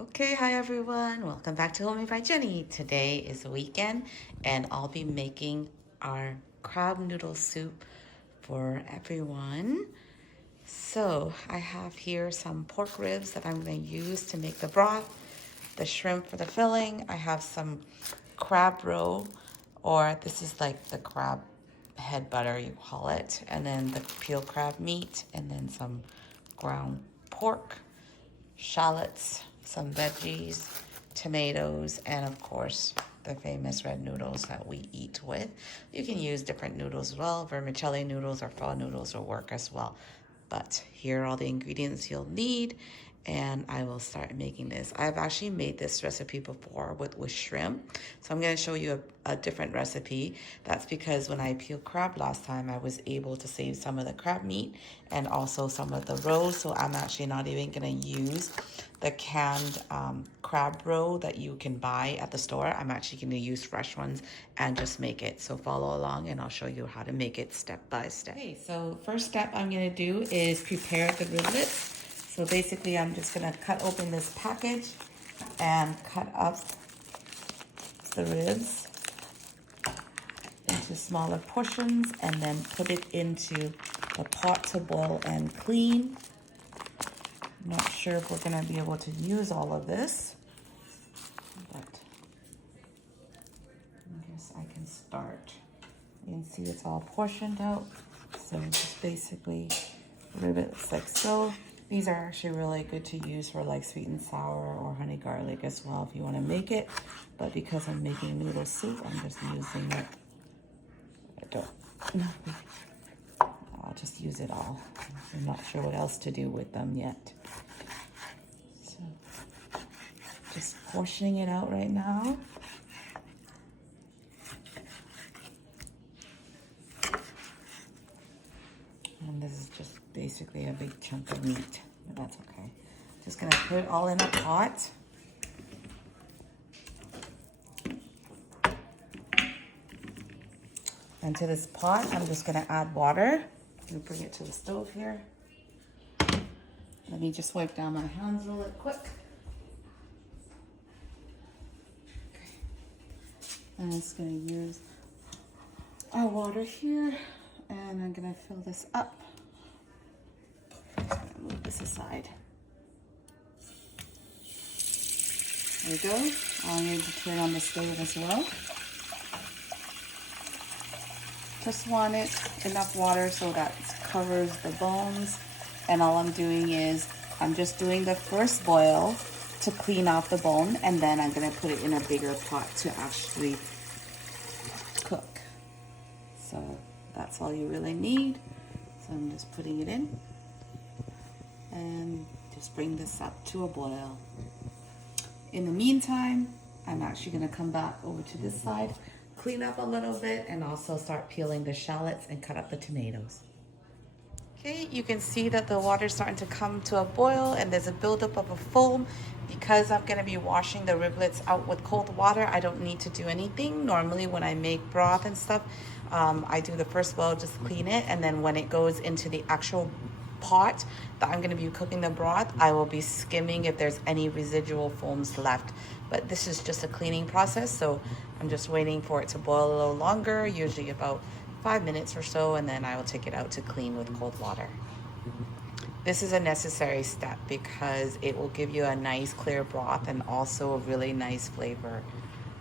Okay, hi everyone. Welcome back to Homemade by Jenny. Today is the weekend and I'll be making our crab noodle soup for everyone. So I have here some pork ribs that I'm going to use to make the broth, the shrimp for the filling. I have some crab roe, or this is like the crab head butter you call it, and then the peeled crab meat, and then some ground pork, shallots, some veggies, tomatoes, and of course the famous red noodles that we eat with. You can use different noodles as well. Vermicelli noodles or pho noodles will work as well. But here are all the ingredients you'll need, and I will start making this. I've actually made this recipe before with shrimp, so I'm going to show you a different recipe. That's because when I peeled crab last time, I was able to save some of the crab meat and also some of the roe, so I'm actually not even going to use the canned crab roe that you can buy at the store. I'm actually going to use fresh ones and just make it. So follow along and I'll show you how to make it step by step. Okay, so first step I'm going to do is prepare the riblets. So basically I'm just going to cut open this package and cut up the ribs into smaller portions and then put it into the pot to boil and clean. I'm not sure if we're going to be able to use all of this, but I guess I can start. You can see it's all portioned out. So just basically rivets like so. These are actually really good to use for like sweet and sour or honey garlic as well if you want to make it. But because I'm making noodle soup, I'm just using it. I'll just use it all. I'm not sure what else to do with them yet. So just portioning it out right now. And this is just basically a big chunk of meat, but that's okay. Just gonna put it all in a pot. And to this pot, I'm just gonna add water. I'm gonna bring it to the stove here. Let me just wipe down my hands really quick. Okay. I'm just gonna use our water here, and I'm gonna fill this up. I'm gonna move this aside. There we go. I'll need to turn on the stove as well. Just want it enough water so that it covers the bones. And all I'm doing is I'm just doing the first boil to clean off the bone, and then I'm gonna put it in a bigger pot to actually cook. So that's all you really need. So I'm just putting it in and just bring this up to a boil. In the meantime, I'm actually gonna come back over to this side, clean up a little bit, and also start peeling the shallots and cut up the tomatoes. Okay, you can see that the water's starting to come to a boil and there's a buildup of a foam. Because I'm gonna be washing the riblets out with cold water, I don't need to do anything. Normally when I make broth and stuff, I do the first boil, just clean it, and then when it goes into the actual pot that I'm gonna be cooking the broth, I will be skimming if there's any residual foams left. But this is just a cleaning process, so I'm just waiting for it to boil a little longer, usually about 5 minutes or so, and then I will take it out to clean with cold water. This is a necessary step because it will give you a nice clear broth and also a really nice flavor.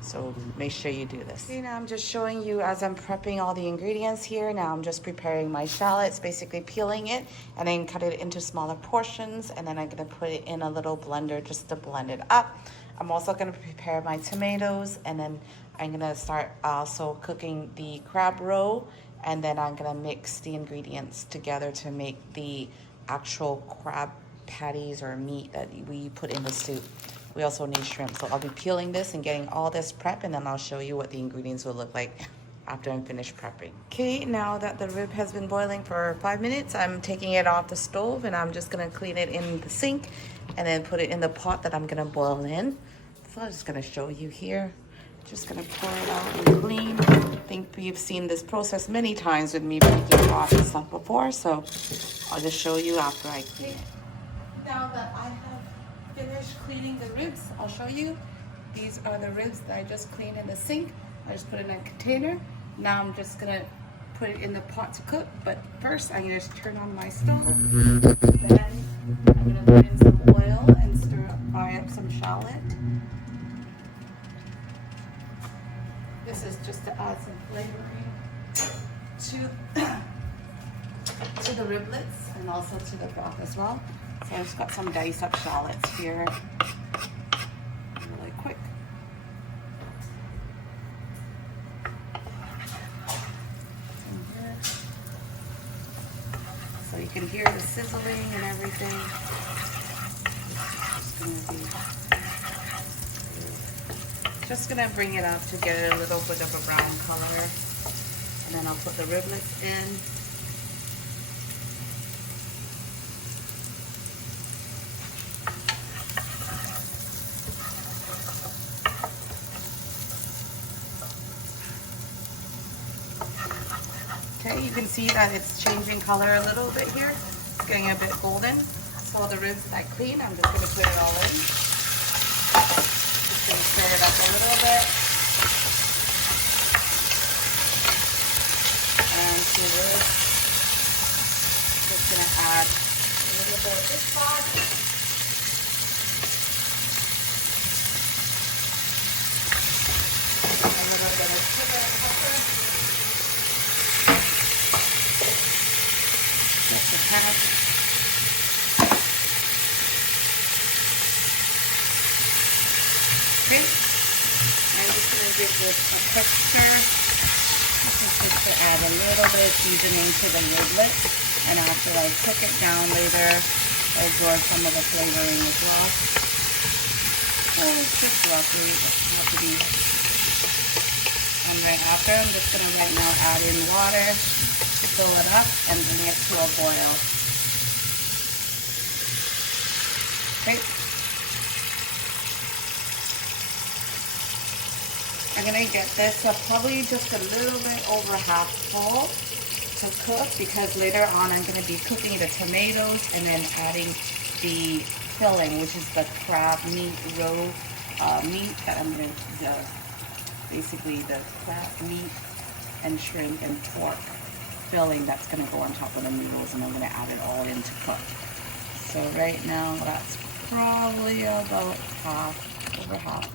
So make sure you do this. Okay, now I'm just showing you as I'm prepping all the ingredients here. Now I'm just preparing my shallots, basically peeling it and then cut it into smaller portions, and then I'm gonna put it in a little blender just to blend it up. I'm also gonna prepare my tomatoes, and then I'm gonna start also cooking the crab roe, and then I'm gonna mix the ingredients together to make the actual crab patties or meat that we put in the soup. We also need shrimp, so I'll be peeling this and getting all this prep, and then I'll show you what the ingredients will look like after I'm finished prepping. Okay, now that the rib has been boiling for 5 minutes, I'm taking it off the stove and I'm just gonna clean it in the sink and then put it in the pot that I'm gonna boil in. So I'm just gonna show you here. Just gonna pour it out and clean. I think you've seen this process many times with me making broth and stuff before, so I'll just show you after I clean it. Now that I have finished finished cleaning the ribs. I'll show you. These are the ribs that I just cleaned in the sink. I just put it in a container. Now I'm just gonna put it in the pot to cook. But first, I'm gonna turn on my stove. Then I'm gonna put in some oil and fry up some shallot. This is just to add some flavoring to the riblets and also to the broth as well. So I've just got some diced up shallots here, really quick. So you can hear the sizzling and everything. Just gonna bring it up to get it a little bit of a brown color. And then I'll put the riblets in. Okay, you can see that it's changing color a little bit here. It's getting a bit golden. So the ribs that I cleaned, I'm just going to put it all in. Just going to stir it up a little bit. And to this, just going to add a little bit of this sauce. A little bit of sugar and pepper. Just a tad. Okay, I'm just going to give this a quick stir. Just to add a little bit of seasoning to the riblet, and after I cook it down later, I absorb some of the flavoring as well. So it's just roughly, it doesn't have to be. And right after, I'm just going to right now add in water to fill it up and bring it to a boil. Okay. I'm going to get this probably just a little bit over half full to cook, because later on I'm going to be cooking the tomatoes and then adding the filling, which is the crab meat roe meat that I'm going to, basically the crab meat and shrimp and pork filling that's going to go on top of the noodles, and I'm going to add it all in to cook. So right now that's probably about over half.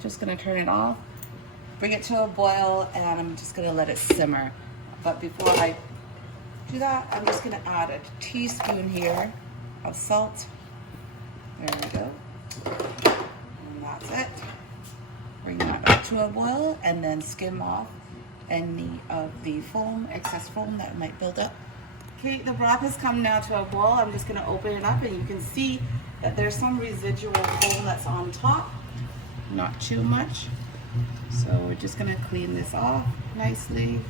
Just going to turn it off. Bring it to a boil, and I'm just gonna let it simmer. But before I do that, I'm just gonna add a teaspoon here of salt. There we go. And that's it. Bring that up to a boil, and then skim off any of the foam, excess foam that might build up. Okay, the broth has come now to a boil. I'm just gonna open it up, and you can see that there's some residual foam that's on top. Not too much. So we're just going to clean this off nicely.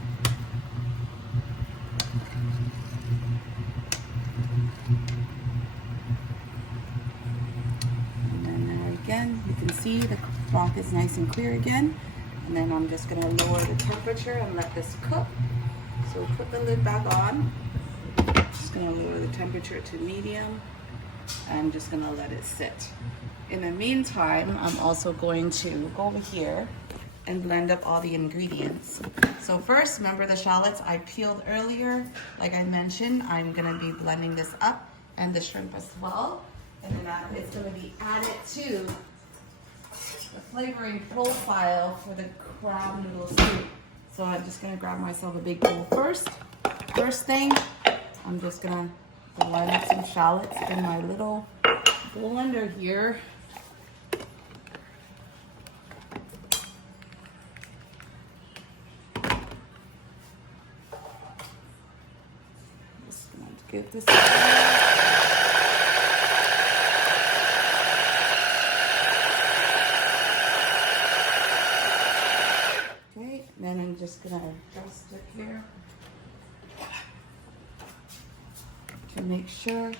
And then now again, you can see the broth is nice and clear again. And then I'm just going to lower the temperature and let this cook. So put the lid back on. Just going to lower the temperature to medium. I'm just going to let it sit. In the meantime, I'm also going to go over here and blend up all the ingredients. So first, remember the shallots I peeled earlier? Like I mentioned, I'm gonna be blending this up, and the shrimp as well. And then it's gonna be added to the flavoring profile for the crab noodle soup. So I'm just gonna grab myself a big bowl first. First thing, I'm just gonna blend up some shallots in my little blender here. Get this. Okay, then I'm just gonna adjust it here to make sure.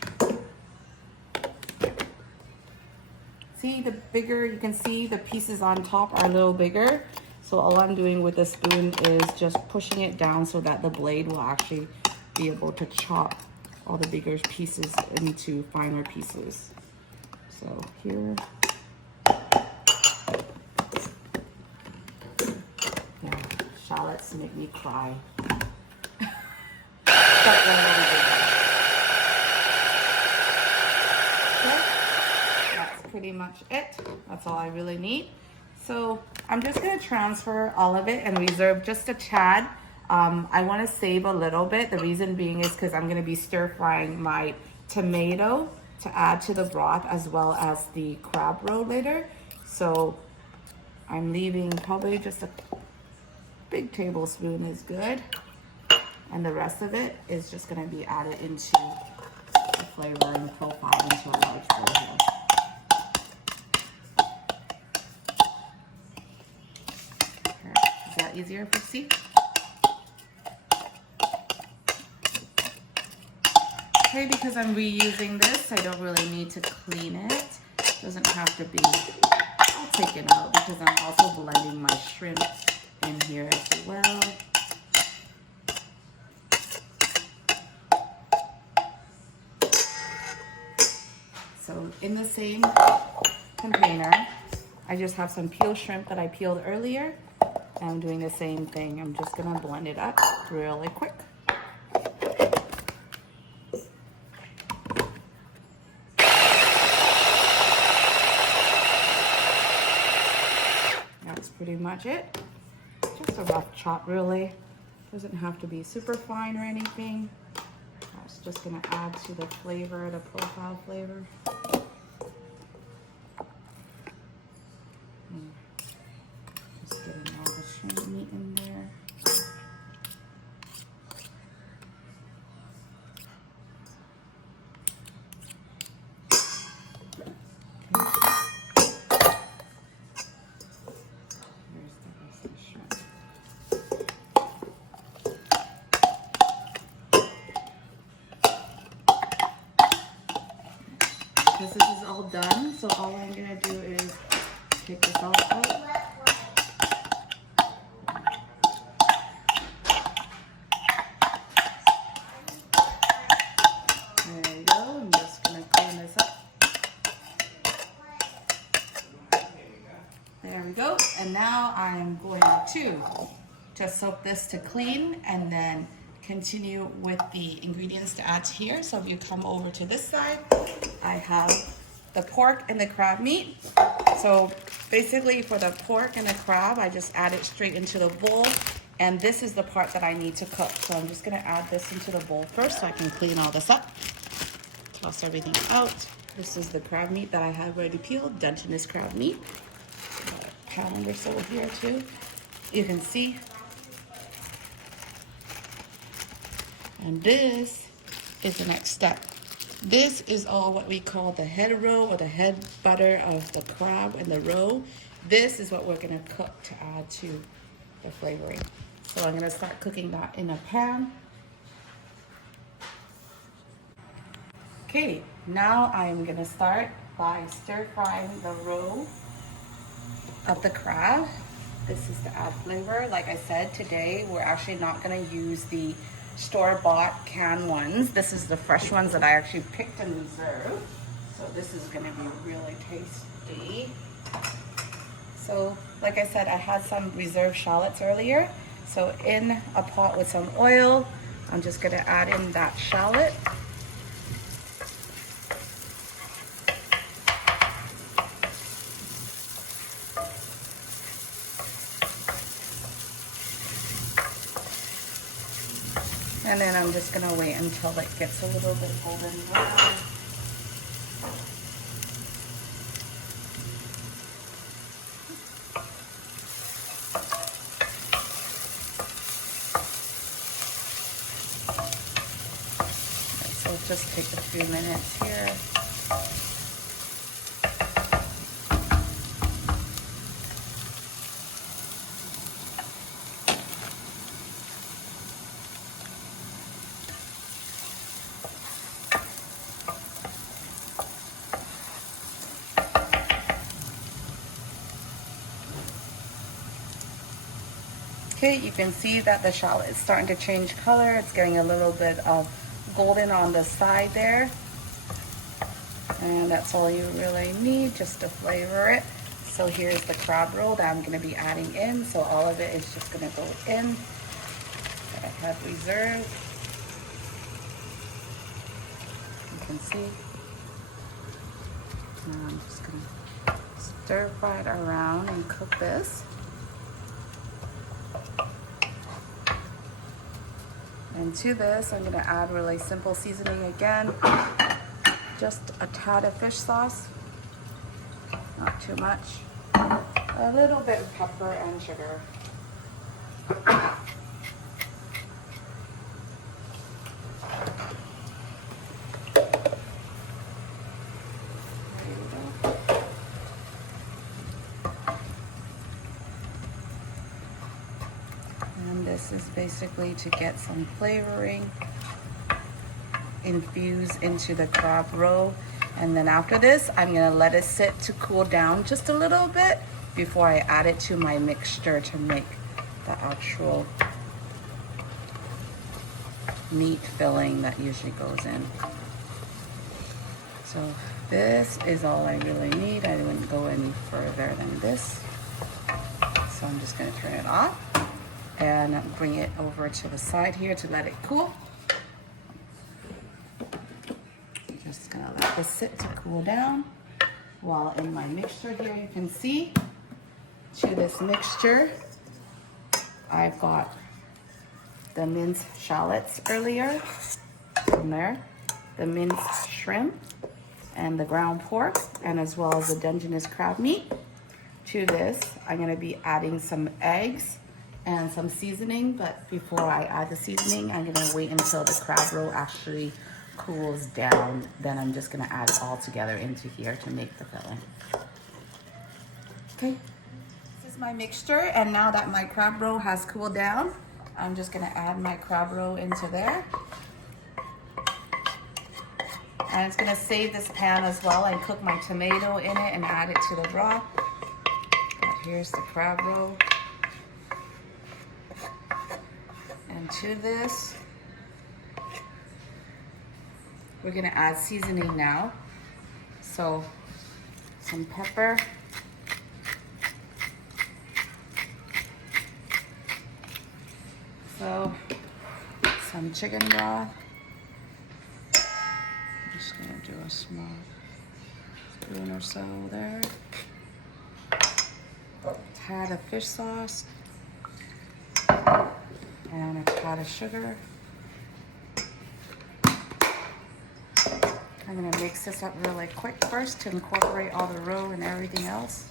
See, the bigger, you can see the pieces on top are a little bigger. So all I'm doing with the spoon is just pushing it down so that the blade will actually be able to chop all the bigger pieces into finer pieces. So here, yeah, shallots make me cry. That's pretty much it. That's all I really need. So I'm just gonna transfer all of it and reserve just a tad. I wanna save a little bit. The reason being is because I'm gonna be stir frying my tomato to add to the broth as well as the crab roe later. So I'm leaving probably just a big tablespoon is good. And the rest of it is just gonna be added into the flavoring profile into a large bowl here. Is that easier to see? Okay, because I'm reusing this, I don't really need to clean it. Doesn't have to be, I'll take it out because I'm also blending my shrimp in here as well. So in the same container, I just have some peeled shrimp that I peeled earlier. And I'm doing the same thing. I'm just gonna blend it up really quick. That's pretty much it. Just a rough chop really. Doesn't have to be super fine or anything. That's just gonna add to the flavor, the profile flavor. Just getting all the shrimp meat in there. Here's the rest of the shrimp. Because this is all done, so all I'm gonna do is take this all out. There you go. I'm just gonna clean this up. There we go. And now I'm going to just soak this to clean and then continue with the ingredients to add to here. So if you come over to this side, I have the pork and the crab meat. So basically for the pork and the crab, I just add it straight into the bowl. And this is the part that I need to cook. So I'm just gonna add this into the bowl first so I can clean all this up. Toss everything out. This is the crab meat that I have already peeled, Dungeness crab meat. About a pound or so here too. You can see. And this is the next step. This is all what we call the head roe or the head butter of the crab and the roe. This is what we're gonna cook to add to the flavoring. So I'm gonna start cooking that in a pan. Okay, now I'm gonna start by stir frying the roe of the crab. This is to add flavor. Like I said, today we're actually not gonna use the store-bought canned ones. This is the fresh ones that I actually picked and reserved. So this is gonna be really tasty. So like I said, I had some reserved shallots earlier. So in a pot with some oil, I'm just gonna add in that shallot. And then I'm just gonna wait until it gets a little bit golden brown. So just take a few minutes here. Okay, you can see that the shallot is starting to change color. It's getting a little bit of golden on the side there. And that's all you really need just to flavor it. So here's the crab roll that I'm going to be adding in. So all of it is just going to go in that I have reserved. You can see. Now I'm just going to stir fry it around and cook this. And to this, I'm going to add really simple seasoning again. Just a tad of fish sauce, not too much. A little bit of pepper and sugar. And this is basically to get some flavoring infused into the crab roe. And then after this, I'm gonna let it sit to cool down just a little bit before I add it to my mixture to make the actual meat filling that usually goes in. So this is all I really need. I wouldn't go any further than this. So I'm just gonna turn it off and bring it over to the side here to let it cool. Just gonna let this sit to cool down while in my mixture here. You can see to this mixture I've got the minced shallots earlier from there, the minced shrimp and the ground pork, and as well as the Dungeness crab meat. To this I'm going to be adding some eggs and some seasoning, but before I add the seasoning I'm going to wait until the crab roe actually cools down. Then I'm just going to add it all together into here to make the filling. Okay, this is my mixture, and now that my crab roe has cooled down, I'm just going to add my crab roe into there. And it's going to save this pan as well and cook my tomato in it and add it to the broth. But here's the crab roe. And to this, we're gonna add seasoning now. So some pepper, so some chicken broth. I'm just gonna do a small spoon or so there. A tad of fish sauce and a tad of sugar. I'm gonna mix this up really quick first to incorporate all the roe and everything else.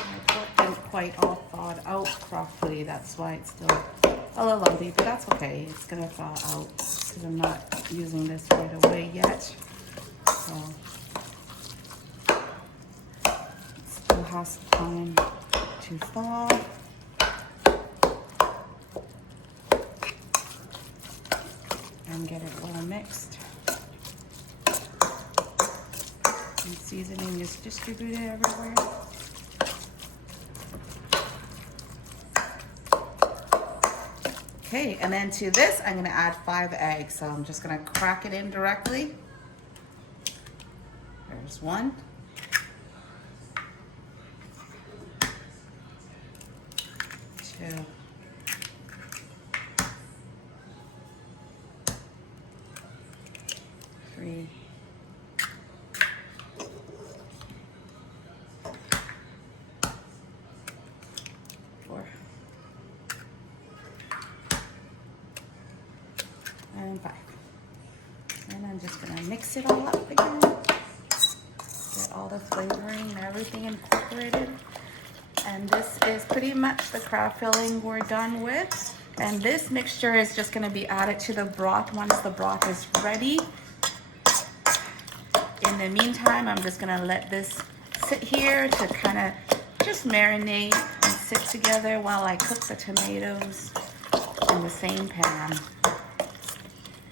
My pork isn't quite all thawed out properly, that's why it's still a little lumpy, but that's okay. It's gonna thaw out because I'm not using this right away yet. So it still has time to thaw. And get it well mixed. And seasoning is distributed everywhere. Okay, and then to this, I'm gonna add 5 eggs. So I'm just gonna crack it in directly. There's 1. 2. 3. 4. And 5. And I'm just gonna mix it all up again. Get all the flavoring and everything incorporated. And this is pretty much the crab filling we're done with. And this mixture is just gonna be added to the broth once the broth is ready. In the meantime, I'm just gonna let this sit here to kind of just marinate and sit together while I cook the tomatoes in the same pan.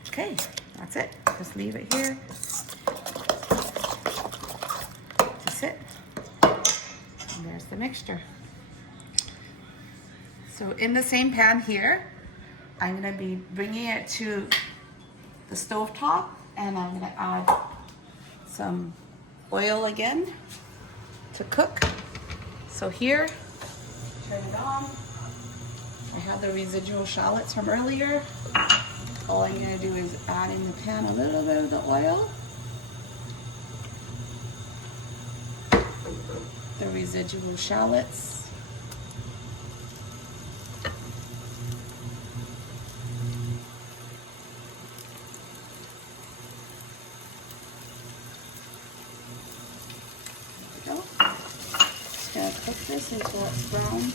Okay, that's it. Just leave it here. it. And there's the mixture. So in the same pan here, I'm gonna be bringing it to the stove top, and I'm gonna add some oil again to cook. So here, turn it on. I have the residual shallots from earlier. All I'm gonna do is add in the pan a little bit of the oil. The residual shallots. There we go. Just gonna cook this until it's brown.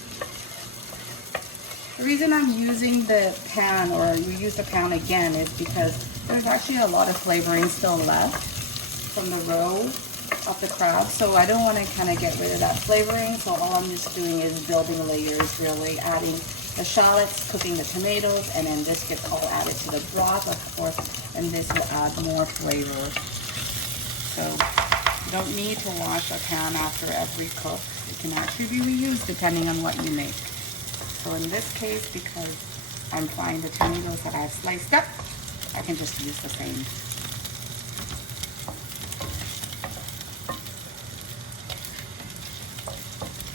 The reason I'm using the pan, or we use the pan again, is because there's actually a lot of flavoring still left from the roe of the crab, so I don't want to kind of get rid of that flavoring. So all I'm just doing is building layers, really adding the shallots, cooking the tomatoes, and then this gets all added to the broth, of course, and this will add more flavor. So you don't need to wash a pan after every cook. It can actually be reused depending on what you make. So in this case, because I'm frying the tomatoes that I've sliced up, I can just use the same.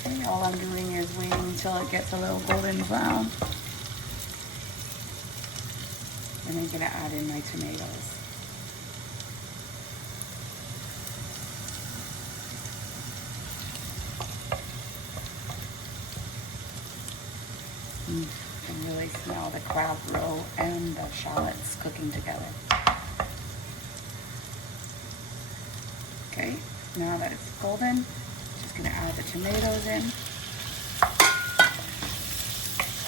Okay, all I'm doing is waiting until it gets a little golden brown. And I'm gonna add in my tomatoes. You can really smell the crab roe and the shallots cooking together. Okay, now that it's golden, just gonna add the tomatoes in.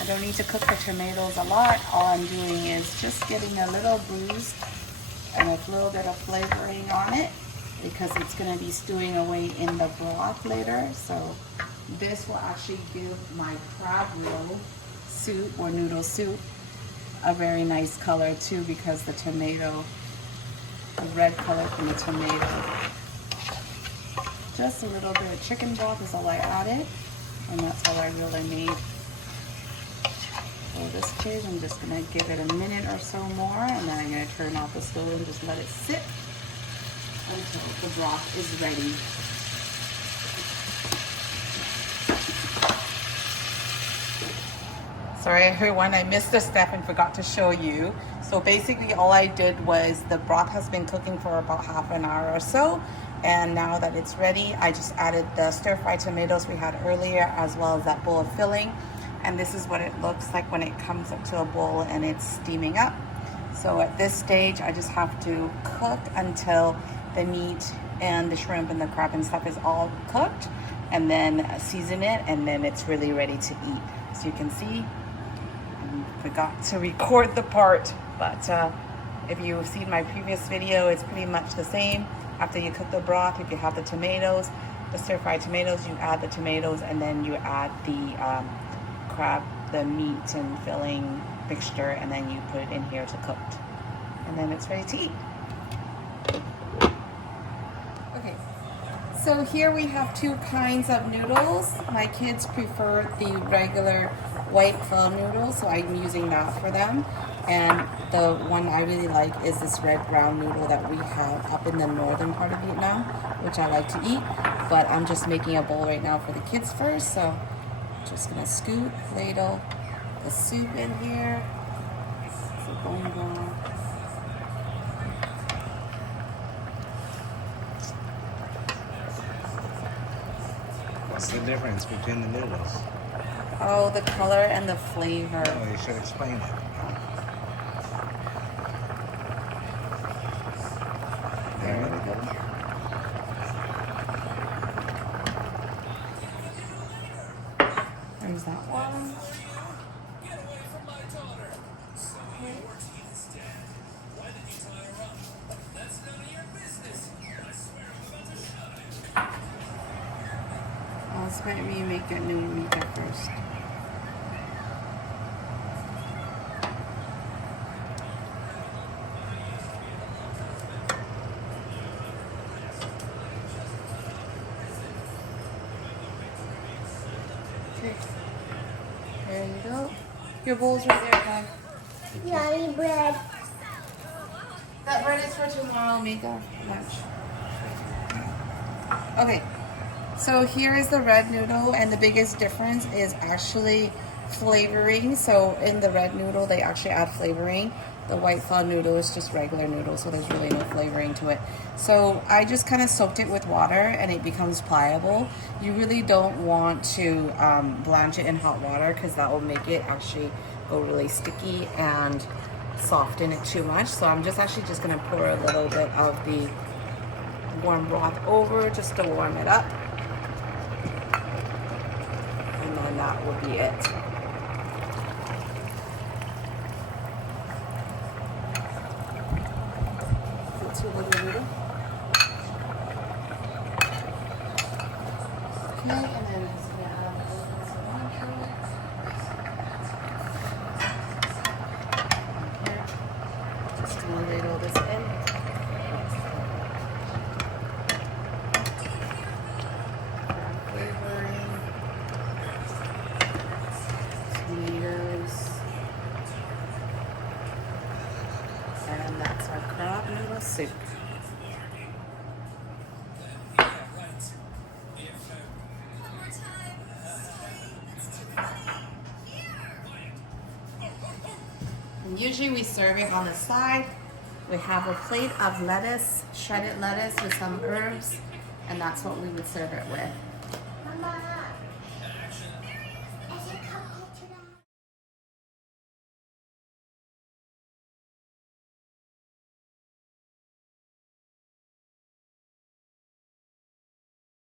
I don't need to cook the tomatoes a lot. All I'm doing is just getting a little bruised and a little bit of flavoring on it, because it's gonna be stewing away in the broth later. So this will actually give my crab roe soup or noodle soup a very nice color too, because the tomato, the red color from the tomato. Just a little bit of chicken broth is all I added, and that's all I really need. So this pig, I'm just gonna give it a minute or so more, and then I'm gonna turn off the stove and just let it sit until the broth is ready. Sorry everyone, I missed a step and forgot to show you. So basically all I did was, the broth has been cooking for about half an hour or so, and now that it's ready, I just added the stir-fried tomatoes we had earlier, as well as that bowl of filling. And this is what it looks like when it comes up to a bowl and it's steaming up. So at this stage, I just have to cook until the meat and the shrimp and the crab and stuff is all cooked, and then season it, and then it's really ready to eat. So you can see, I forgot to record the part, but if you've seen my previous video, it's pretty much the same. After you cook the broth, if you have the tomatoes, the stir-fried tomatoes, you add the tomatoes, and then you add the crab, the meat and filling mixture, and then you put it in here to cook, and then it's ready to eat. Okay, so here we have two kinds of noodles. My kids prefer the regular white pho noodles, so I'm using that for them. And the one I really like is this red brown noodle that we have up in the northern part of Vietnam, which I like to eat. But I'm just making a bowl right now for the kids first, so I'm just gonna scoop, ladle the soup in here. So bone broth. What's the difference between the noodles? Oh, the color and the flavor. Oh, you should explain it. There we go. There's that one. Let's maybe make that new meat first. Okay. There you go. Your bowl's right there, Kai. Yummy bread. That bread is for tomorrow, Mika. Lunch. Okay. So here is the red noodle, and the biggest difference is actually flavoring. So in the red noodle, they actually add flavoring. The white flour noodle is just regular noodle, so there's really no flavoring to it. So I just kind of soaked it with water, and it becomes pliable. You really don't want to blanch it in hot water because that will make it actually go really sticky and soften it too much. So I'm just gonna pour a little bit of the warm broth over just to warm it up. And then that will be it. Too little noodle. Okay, and then I'm just gonna add a little bit of water. Here. Just gonna ladle this in. Flavoring. Tomatoes. And that's our crab noodle soup. And usually we serve it on the side. We have a plate of lettuce, shredded lettuce with some herbs, and that's what we would serve it with. Mama.